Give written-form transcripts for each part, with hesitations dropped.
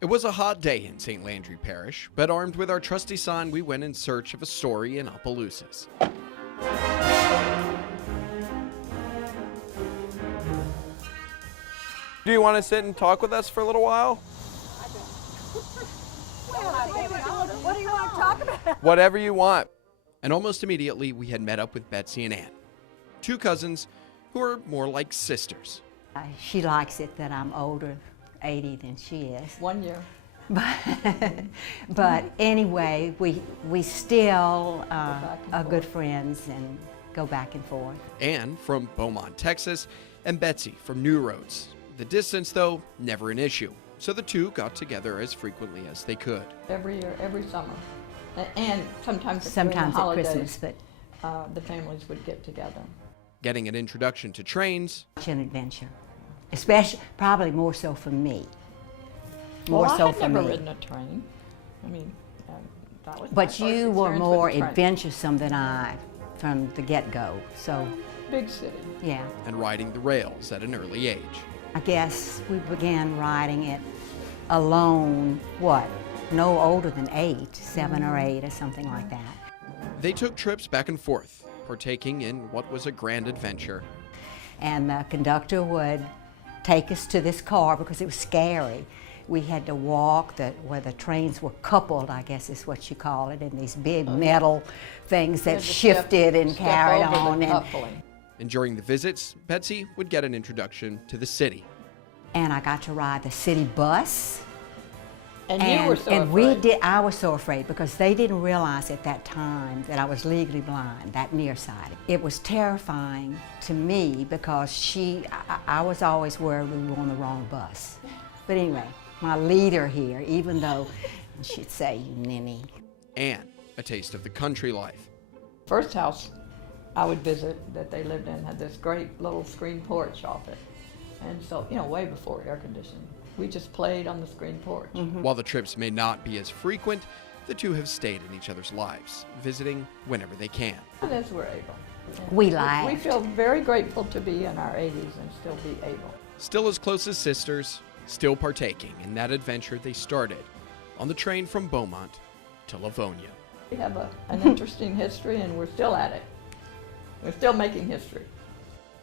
It was a hot day in St Landry Parish, but armed with our trusty sign, we went in search of a story in Opelousas. Do you want to sit and talk with us for a little while? What do you want to talk about? Whatever you want. And almost immediately, we had met up with Betsy and Ann, two cousins who are more like sisters. She likes it that I'm older, 80, than she is. 1 year. But anyway, we still are good friends and go back and forth. Ann from Beaumont, Texas, and Betsy from New Roads. The distance, though, never an issue, so the two got together as frequently as they could. Every year, every summer. And sometimes At holidays, Christmas, but the families would get together. Getting an introduction to trains. it's an adventure, especially probably more so for me. More Well, so I had for never me. ridden a train. I mean, that was my But first you were experience more with a train. adventuresome than I from the get-go. So Big city. yeah, And riding the rails at an early age. I guess we began riding it alone. What? No older than 8, 7 or 8, or something like that. They took trips back and forth, partaking in what was a grand adventure. And the conductor would take us to this car because it was scary. We had to walk where the trains were coupled, I guess is what you call it, in these big metal things that shifted and carried on. And during the visits, Betsy would get an introduction to the city. And I got to ride the city bus. And you were so and afraid. I was so afraid because they didn't realize at that time that I was legally blind, that nearsighted. It was terrifying to me because I was always worried we were on the wrong bus. But anyway, my leader here, even though she'd say, "You ninny." And a taste of the country life. First house I would visit that they lived in had this great little screen porch off it. And so, way before air conditioning. We just played on the screen porch. While the trips may not be as frequent, the two have stayed in each other's lives, visiting whenever they can. And as we're able. And We laughed. We feel very grateful to be in our 80s and still be able. Still as close as sisters, still partaking in that adventure they started on the train from Beaumont to Livonia. We have an interesting history and we're still at it. We're still making history.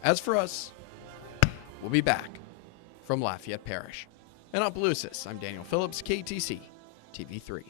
As for us, we'll be back from Lafayette Parish. In Opelousas, I'm Daniel Phillips, KTC TV3.